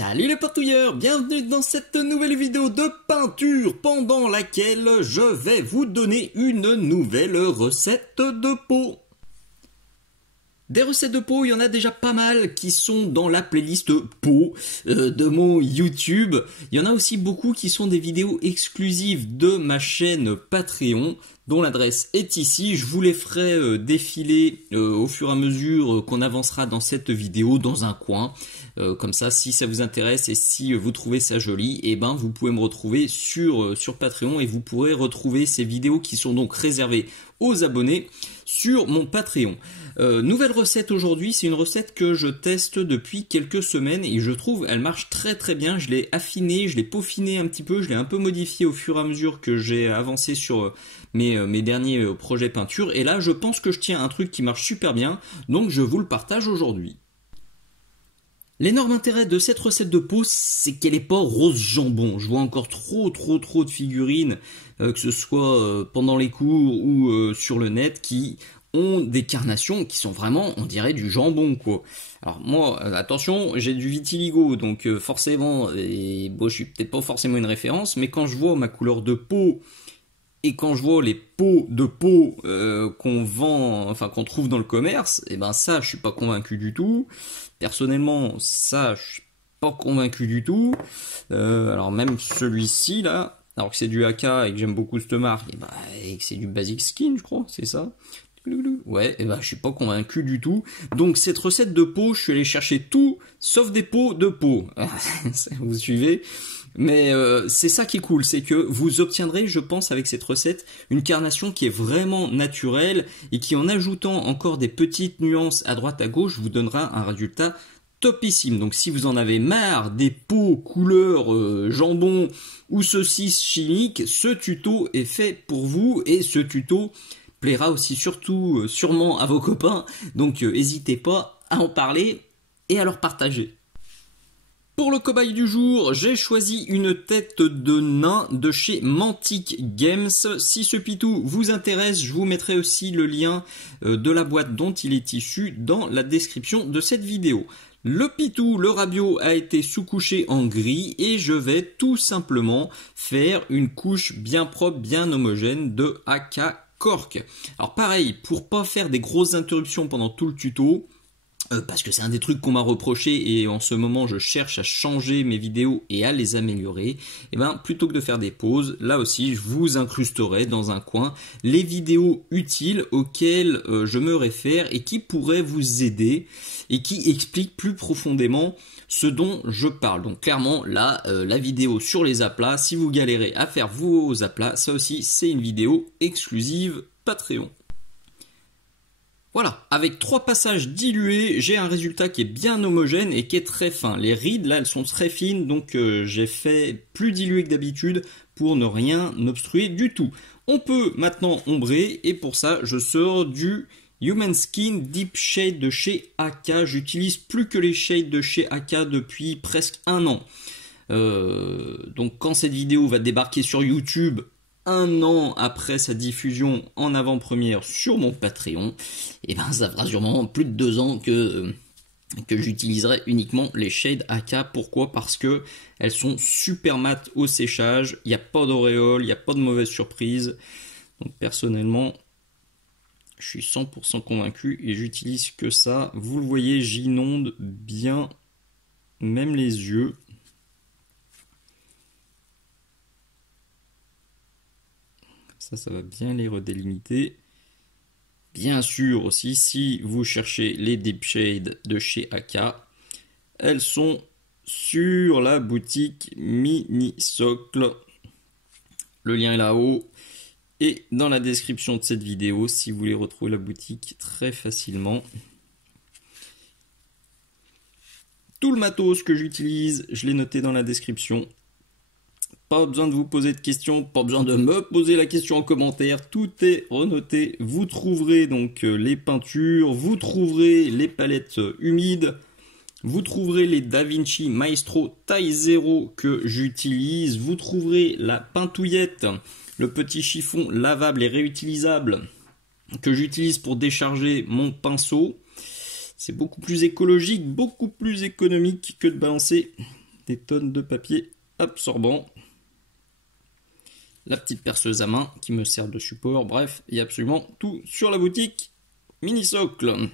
Salut les patouilleurs, bienvenue dans cette nouvelle vidéo de peinture pendant laquelle je vais vous donner une nouvelle recette de peau. Des recettes de peau, il y en a déjà pas mal qui sont dans la playlist peau de mon YouTube. Il y en a aussi beaucoup qui sont des vidéos exclusives de ma chaîne Patreon, dont l'adresse est ici. Je vous les ferai défiler au fur et à mesure qu'on avancera dans cette vidéo dans un coin. Comme ça, si ça vous intéresse et si vous trouvez ça joli, eh ben vous pouvez me retrouver sur Patreon et vous pourrez retrouver ces vidéos qui sont donc réservées aux abonnés sur mon Patreon. Nouvelle recette aujourd'hui, c'est une recette que je teste depuis quelques semaines et je trouve elle marche très très bien. Je l'ai affinée, je l'ai peaufinée un petit peu, je l'ai un peu modifiée au fur et à mesure que j'ai avancé sur mes derniers projets peinture. Et là, je pense que je tiens un truc qui marche super bien, donc je vous le partage aujourd'hui. L'énorme intérêt de cette recette de peau, c'est qu'elle n'est pas rose jambon. Je vois encore trop de figurines, que ce soit pendant les cours ou sur le net, qui ont des carnations qui sont vraiment, on dirait, du jambon, quoi. Alors moi, attention, j'ai du vitiligo, donc forcément, bon, je suis peut-être pas forcément une référence, mais quand je vois ma couleur de peau et quand je vois les pots de peau qu'on vend, enfin qu'on trouve dans le commerce, et ben ça, je suis pas convaincu du tout. Personnellement, ça, je suis pas convaincu du tout. Alors même celui-ci là, alors que c'est du AK et que j'aime beaucoup cette marque, et que c'est du Basic Skin, je crois, c'est ça. Ouais, et ben je suis pas convaincu du tout. Donc cette recette de peau, je suis allé chercher tout sauf des pots de peau. Vous suivez? Mais c'est ça qui est cool, c'est que vous obtiendrez, je pense, avec cette recette, une carnation qui est vraiment naturelle et qui, en ajoutant encore des petites nuances à droite à gauche, vous donnera un résultat topissime. Donc si vous en avez marre des peaux couleur jambon ou saucisse chimique, ce tuto est fait pour vous et ce tuto plaira aussi sûrement à vos copains. Donc n'hésitez pas à en parler et à leur partager. Pour le cobaye du jour, j'ai choisi une tête de nain de chez Mantic Games. Si ce pitou vous intéresse, je vous mettrai aussi le lien de la boîte dont il est issu dans la description de cette vidéo. Le pitou, le rabio, a été sous-couché en gris et je vais tout simplement faire une couche bien propre, bien homogène de AK Cork. Alors pareil, pour pas faire des grosses interruptions pendant tout le tuto, parce que c'est un des trucs qu'on m'a reproché et en ce moment je cherche à changer mes vidéos et à les améliorer, et ben plutôt que de faire des pauses, là aussi je vous incrusterai dans un coin les vidéos utiles auxquelles je me réfère et qui pourraient vous aider et qui expliquent plus profondément ce dont je parle. Donc clairement là, la vidéo sur les aplats, si vous galérez à faire vos aplats, ça aussi c'est une vidéo exclusive Patreon. Voilà, avec 3 passages dilués, j'ai un résultat qui est bien homogène et qui est très fin. Les rides, là, elles sont très fines, donc j'ai fait plus dilué que d'habitude pour ne rien obstruer du tout. On peut maintenant ombrer, et pour ça, je sors du Human Skin Deep Shade de chez AK. J'utilise plus que les shades de chez AK depuis presque un an. Donc quand cette vidéo va débarquer sur YouTube, un an après sa diffusion en avant-première sur mon Patreon, et ben ça fera sûrement plus de 2 ans que j'utiliserai uniquement les shades AK. Pourquoi? Parce que elles sont super mates au séchage, il n'y a pas d'auréole, il n'y a pas de mauvaise surprise. Donc personnellement, je suis 100% convaincu et j'utilise que ça. Vous le voyez, j'inonde bien même les yeux. Ça va bien les redélimiter. Bien sûr aussi, si vous cherchez les Deep Shades de chez AK, elles sont sur la boutique Mini Socle. Le lien est là-haut et dans la description de cette vidéo si vous voulez retrouver la boutique très facilement. Tout le matos que j'utilise, je l'ai noté dans la description. Pas besoin de vous poser de questions, pas besoin de me poser la question en commentaire, tout est renoté. Vous trouverez donc les peintures, vous trouverez les palettes humides, vous trouverez les DaVinci Maestro taille 0 que j'utilise, vous trouverez la peintouillette, le petit chiffon lavable et réutilisable que j'utilise pour décharger mon pinceau. C'est beaucoup plus écologique, beaucoup plus économique que de balancer des tonnes de papier absorbant. La petite perceuse à main qui me sert de support. Bref, il y a absolument tout sur la boutique Mini-Socle.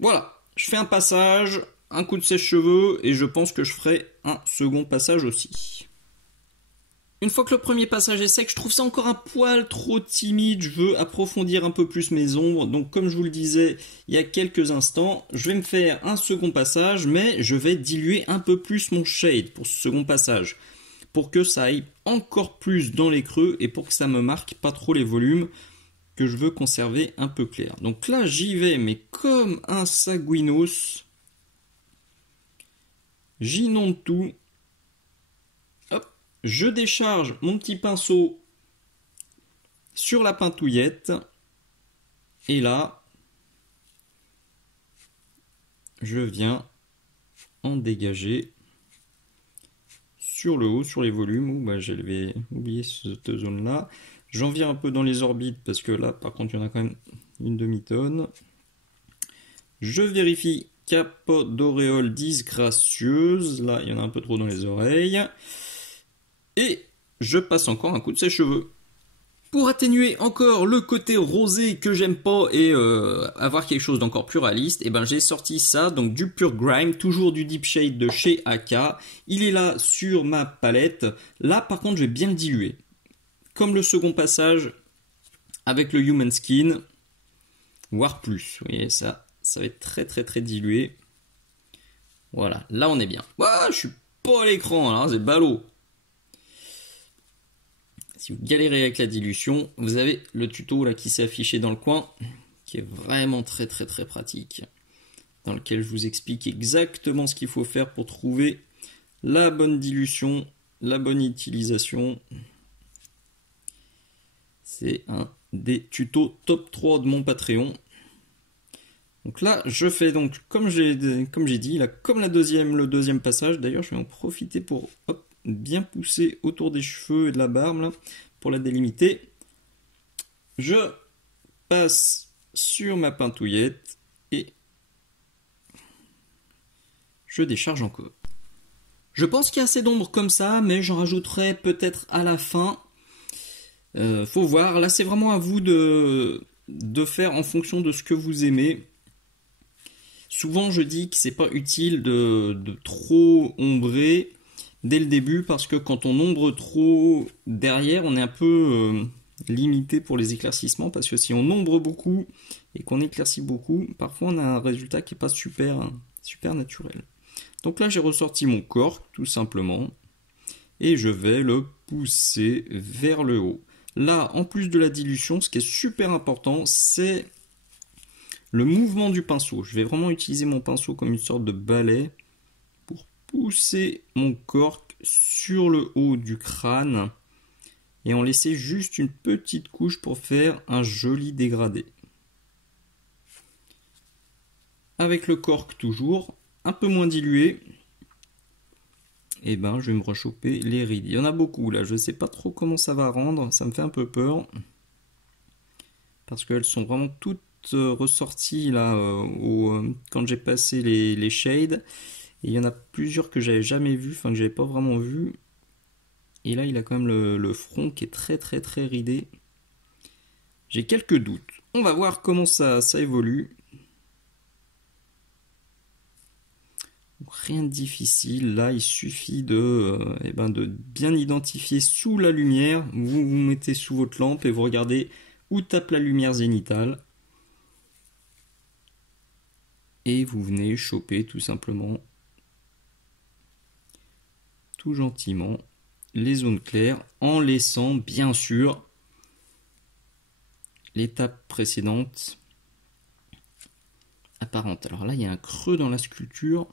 Voilà, je fais un passage, un coup de sèche-cheveux et je pense que je ferai un second passage aussi. Une fois que le premier passage est sec, je trouve ça encore un poil trop timide. Je veux approfondir un peu plus mes ombres. Donc comme je vous le disais il y a quelques instants, je vais me faire un second passage, mais je vais diluer un peu plus mon shade pour ce second passage, pour que ça aille encore plus dans les creux et pour que ça me marque pas trop les volumes que je veux conserver un peu clairs. Donc là j'y vais, mais comme un sanguinos, j'inonde tout. Je décharge mon petit pinceau sur la pintouillette et là, je viens en dégager sur le haut, sur les volumes où j'avais oublié cette zone-là. J'en viens un peu dans les orbites parce que là, par contre, il y en a quand même une demi-tonne. Je vérifie qu'il n'y a pas d'auréole disgracieuse. Là, il y en a un peu trop dans les oreilles. Et je passe encore un coup de sèche-cheveux. Pour atténuer encore le côté rosé que j'aime pas et avoir quelque chose d'encore plus réaliste, j'ai sorti ça, donc du Pure Grime, toujours du Deep Shade de chez AK. Il est là sur ma palette. Là par contre je vais bien le diluer. Comme le second passage avec le Human Skin, voire plus. Vous voyez, ça va être très très très dilué. Voilà, là on est bien. Ouah, je suis pas à l'écran, là, c'est ballot. Si vous galérez avec la dilution, vous avez le tuto là qui s'est affiché dans le coin, qui est vraiment très très très pratique, dans lequel je vous explique exactement ce qu'il faut faire pour trouver la bonne dilution, la bonne utilisation. C'est un des tutos top 3 de mon Patreon. Donc là, je fais donc, comme j'ai dit, là, comme le deuxième passage, d'ailleurs je vais en profiter pour bien pousser autour des cheveux et de la barbe là, pour la délimiter. Je passe sur ma pintouillette et je décharge encore. Je pense qu'il y a assez d'ombre comme ça, mais j'en rajouterai peut-être à la fin. Faut voir, là c'est vraiment à vous de faire en fonction de ce que vous aimez. Souvent je dis que c'est pas utile de trop ombrer dès le début, parce que quand on ombre trop derrière, on est un peu limité pour les éclaircissements, parce que si on ombre beaucoup et qu'on éclaircit beaucoup, parfois on a un résultat qui n'est pas super naturel. Donc là j'ai ressorti mon cork tout simplement et je vais le pousser vers le haut. Là, en plus de la dilution, ce qui est super important, c'est le mouvement du pinceau. Je vais vraiment utiliser mon pinceau comme une sorte de balai pour pousser mon cork sur le haut du crâne et en laisser juste une petite couche pour faire un joli dégradé. Avec le cork toujours, un peu moins dilué, et je vais me rechoper les rides. Il y en a beaucoup là, je ne sais pas trop comment ça va rendre, ça me fait un peu peur. Parce qu'elles sont vraiment toutes ressorties là quand j'ai passé les shades. Et il y en a plusieurs que j'avais jamais vu, enfin que j'avais pas vraiment vu. Et là il a quand même le front qui est très très très ridé. J'ai quelques doutes. On va voir comment ça évolue. Rien de difficile, là il suffit de bien identifier sous la lumière, vous vous mettez sous votre lampe et vous regardez où tape la lumière zénitale. Et vous venez choper tout simplement, tout gentiment, les zones claires en laissant bien sûr l'étape précédente apparente. Alors là il y a un creux dans la sculpture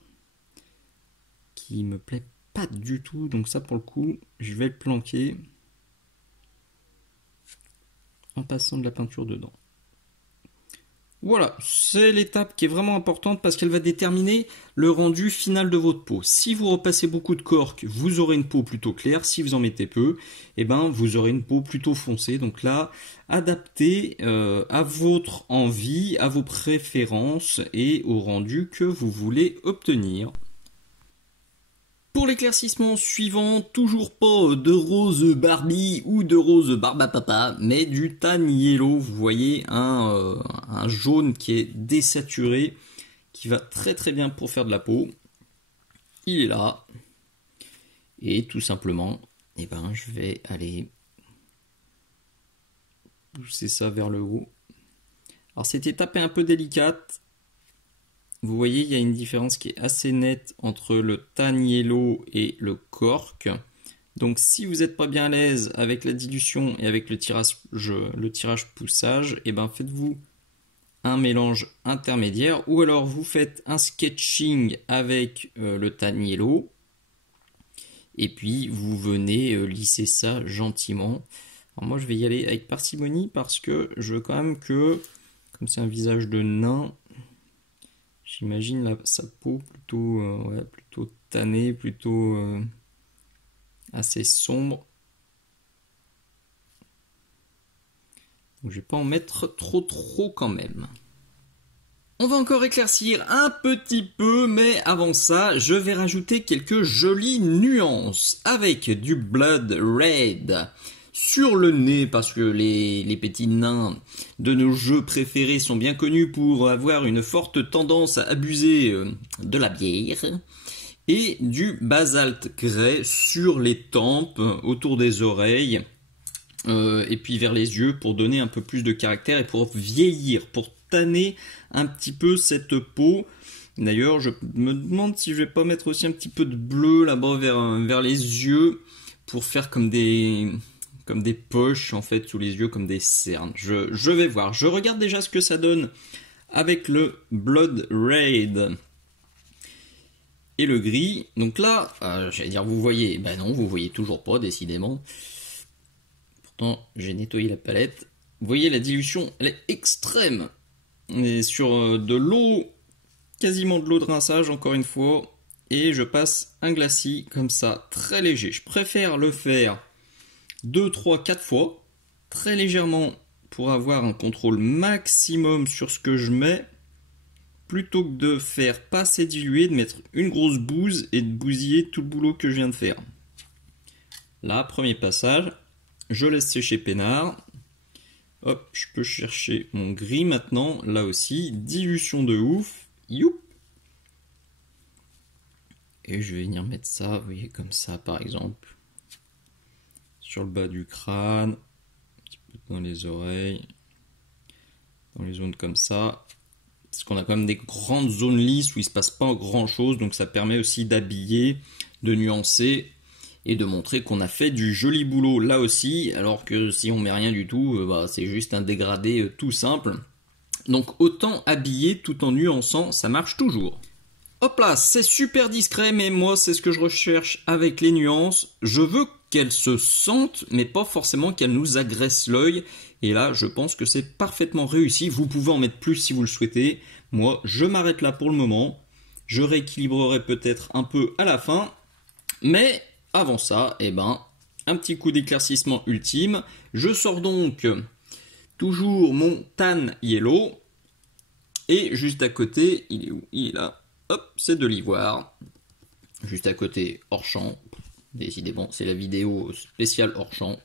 qui me plaît pas du tout, donc ça pour le coup je vais le planquer en passant de la peinture dedans. Voilà, c'est l'étape qui est vraiment importante parce qu'elle va déterminer le rendu final de votre peau. Si vous repassez beaucoup de cork, vous aurez une peau plutôt claire. Si vous en mettez peu, vous aurez une peau plutôt foncée. Donc là, adaptez à votre envie, à vos préférences et au rendu que vous voulez obtenir. Pour l'éclaircissement suivant, toujours pas de rose Barbie ou de rose Barbapapa, mais du tan yellow. Vous voyez un jaune qui est désaturé, qui va très très bien pour faire de la peau. Il est là. Et tout simplement, eh ben, je vais aller pousser ça vers le haut. Alors cette étape est un peu délicate. Vous voyez, il y a une différence qui est assez nette entre le tan yellow et le cork. Donc si vous n'êtes pas bien à l'aise avec la dilution et avec le tirage-poussage, eh ben faites-vous un mélange intermédiaire, ou alors vous faites un sketching avec le tan yellow, et puis vous venez lisser ça gentiment. Alors moi je vais y aller avec parcimonie parce que je veux quand même que, comme c'est un visage de nain, j'imagine sa peau plutôt, plutôt tannée, plutôt assez sombre. Donc je vais pas en mettre trop quand même. On va encore éclaircir un petit peu, mais avant ça, je vais rajouter quelques jolies nuances avec du Blood Red sur le nez, parce que les petits nains de nos jeux préférés sont bien connus pour avoir une forte tendance à abuser de la bière, et du Basalt Grey sur les tempes, autour des oreilles, et puis vers les yeux pour donner un peu plus de caractère et pour vieillir, pour tanner un petit peu cette peau. D'ailleurs, je me demande si je vais pas mettre aussi un petit peu de bleu là-bas vers les yeux pour faire comme des poches en fait sous les yeux, comme des cernes. Je vais voir. Je regarde déjà ce que ça donne avec le Blood Red et le gris. Donc là, j'allais dire vous voyez, ben non, vous voyez toujours pas décidément. Pourtant, j'ai nettoyé la palette. Vous voyez, la dilution, elle est extrême. On est sur de l'eau, quasiment de l'eau de rinçage, encore une fois. Et je passe un glacis comme ça, très léger. Je préfère le faire 2, 3, 4 fois, très légèrement, pour avoir un contrôle maximum sur ce que je mets, plutôt que de faire pas assez diluer, de mettre une grosse bouse et de bousiller tout le boulot que je viens de faire. Là, premier passage. Je laisse sécher peinard. Hop, je peux chercher mon gris maintenant. Là aussi, dilution de ouf. Youp. Et je vais venir mettre ça, vous voyez, comme ça par exemple. Sur le bas du crâne. Un petit peu dans les oreilles. Dans les zones comme ça. Parce qu'on a quand même des grandes zones lisses où il ne se passe pas grand chose. Donc ça permet aussi d'habiller, de nuancer. Et de montrer qu'on a fait du joli boulot là aussi, alors que si on met rien du tout, c'est juste un dégradé tout simple. Donc autant habiller tout en nuançant, ça marche toujours. Hop là, c'est super discret, mais moi c'est ce que je recherche avec les nuances. Je veux qu'elles se sentent, mais pas forcément qu'elles nous agressent l'œil. Et là, je pense que c'est parfaitement réussi. Vous pouvez en mettre plus si vous le souhaitez. Moi, je m'arrête là pour le moment. Je rééquilibrerai peut-être un peu à la fin. Mais avant ça, eh ben, un petit coup d'éclaircissement ultime. Je sors donc toujours mon tan yellow. Et juste à côté, il est où? Il est là. Hop, c'est de l'ivoire. Juste à côté, hors champ. Décidément, c'est la vidéo spéciale hors champ.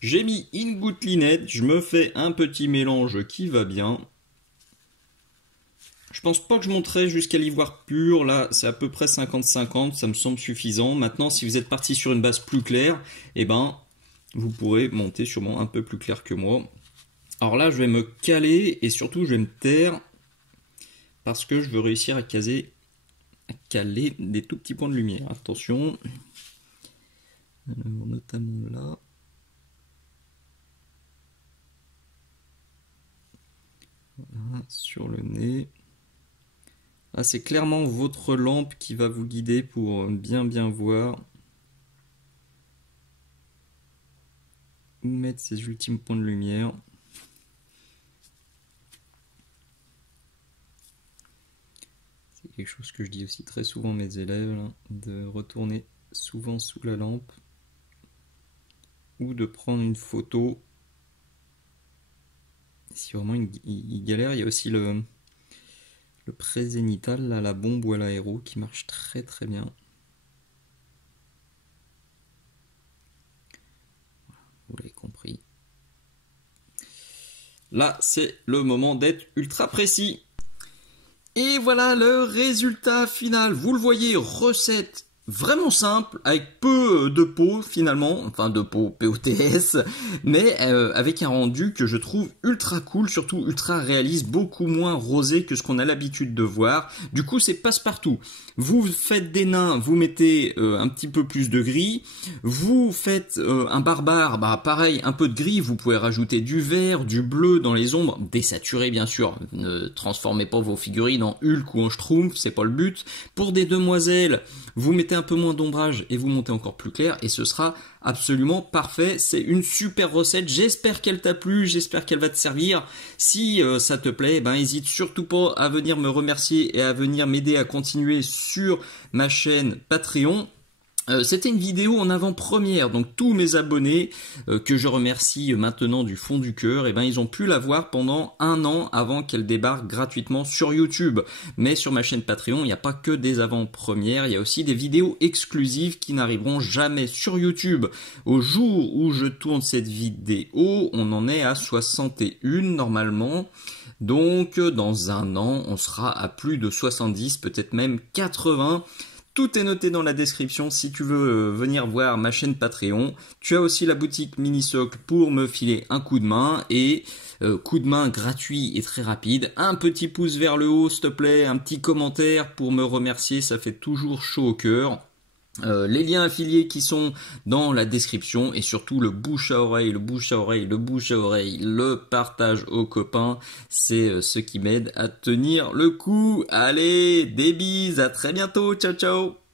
J'ai mis une gouttelinette. Je me fais un petit mélange qui va bien. Je pense pas que je monterai jusqu'à l'ivoire pur, là c'est à peu près 50-50, ça me semble suffisant. Maintenant si vous êtes parti sur une base plus claire, eh ben vous pourrez monter sûrement un peu plus clair que moi. Alors là je vais me caler et surtout je vais me taire parce que je veux réussir à caler des tout petits points de lumière. Attention, alors, notamment là. Voilà, sur le nez. Là, c'est clairement votre lampe qui va vous guider pour bien voir où mettre ces ultimes points de lumière. C'est quelque chose que je dis aussi très souvent à mes élèves, là, de retourner souvent sous la lampe ou de prendre une photo. Si vraiment il galère, il y a aussi le prézénital, là, la bombe ou à l'aéro qui marche très bien. vous l'avez compris. Là, c'est le moment d'être ultra précis. Et voilà le résultat final. Vous le voyez, recette vraiment simple, avec peu de pots finalement, enfin de pots POTS, mais avec un rendu que je trouve ultra cool, surtout ultra réaliste, beaucoup moins rosé que ce qu'on a l'habitude de voir. Du coup, c'est passe-partout. Vous faites des nains, vous mettez un petit peu plus de gris. Vous faites un barbare, bah pareil, un peu de gris. Vous pouvez rajouter du vert, du bleu dans les ombres, désaturé bien sûr. Ne transformez pas vos figurines en Hulk ou en Schtroumpf, c'est pas le but. Pour des demoiselles, vous mettez un peu moins d'ombrage et vous montez encore plus clair et ce sera absolument parfait. C'est une super recette, j'espère qu'elle t'a plu, j'espère qu'elle va te servir. Si ça te plaît, ben n'hésite surtout pas à venir me remercier et à venir m'aider à continuer sur ma chaîne Patreon. C'était une vidéo en avant-première, donc tous mes abonnés que je remercie maintenant du fond du cœur, ils ont pu la voir pendant 1 an avant qu'elle débarque gratuitement sur YouTube. Mais sur ma chaîne Patreon, il n'y a pas que des avant-premières, il y a aussi des vidéos exclusives qui n'arriveront jamais sur YouTube. Au jour où je tourne cette vidéo, on en est à 61 normalement. Donc dans 1 an, on sera à plus de 70, peut-être même 80. Tout est noté dans la description si tu veux venir voir ma chaîne Patreon. Tu as aussi la boutique Minisoc pour me filer un coup de main et coup de main gratuit et très rapide. Un petit pouce vers le haut s'il te plaît, un petit commentaire pour me remercier, ça fait toujours chaud au cœur. Les liens affiliés qui sont dans la description et surtout le bouche à oreille, le bouche à oreille, le bouche à oreille, le partage aux copains, c'est ce qui m'aide à tenir le coup. Allez, des bises, à très bientôt, ciao ciao.